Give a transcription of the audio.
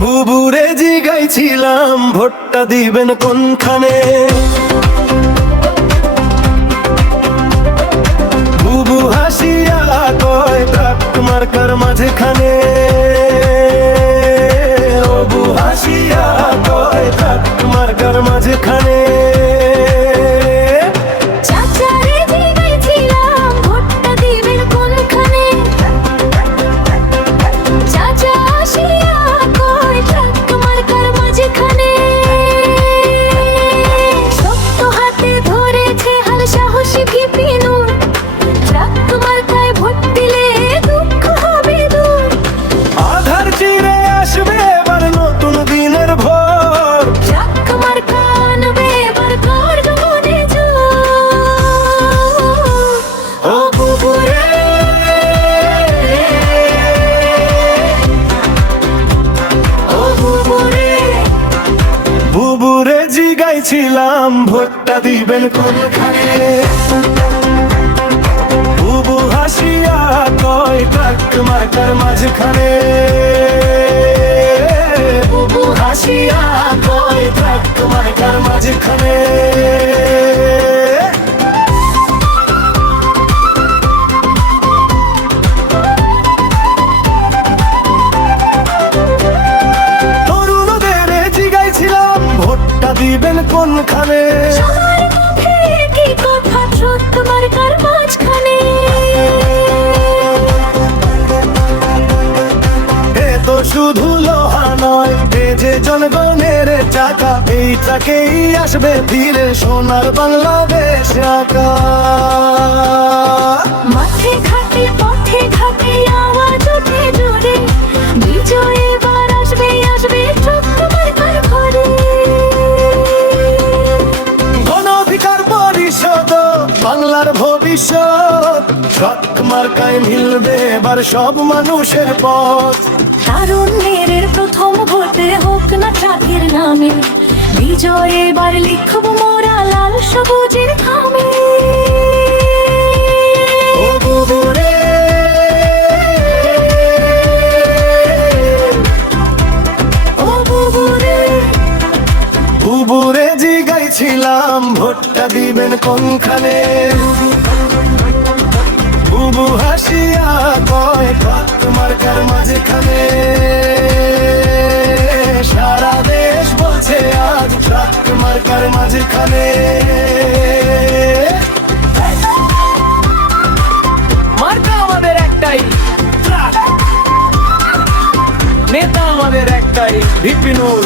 বুবুরে জিগাইছিলাম ভোটটা দিবেন কোনখানে। বুবু হাসিয়া কয় ট্রাক মার্কার মাঝখানে। ও বুবু হাসিয়া কয় ট্রাক মার্কার মাঝখানে। বুবুরে জিগাইছিলাম ভোটটা দিবেন কোনখানে। বুবু হাসিয়া কয় ট্রাক মার্কার মাঝখানে। বুবু হাসিয়া কয় ট্রাক মার্কার মাঝখানে। দিবেন কোনখানে। এ তো শুধু লোহা নয়, এ যে জনগণের টাকা। এই ট্রাকেই আসবে ফিরে সোনার বাংলাদেশ আঁকা। মাঠে ঘাটে পথে ঘাটে আওয়াজ ওঠে জোরে, বিজয় এবার আসবে আসবে ট্রাক মার্কার ঘরে। বাংলার ভবিষ্যৎ ট্রাক মার্কায় মিলবে এবার সব মানুষের পথ। তারুণ্যের প্রথম ভোটে হোক না ট্রাকের নামে, বিজয় এবার লিখব মোরা লাল সবুজের খামে। ও বুবুরে, ও বুবুরে, বুবুরে জিগাইছিলাম ভোটটা দিবেন কোনখানে। বুবু হাসিয়া কয় ট্রাক মার্কার মাঝখানে। সারা দেশ বলছে আজ ট্রাক মার্কার মাঝখানে। মার্কা আমাদের একটাই, ট্রাক। নেতা আমাদের একটাই, ভিপি নুর।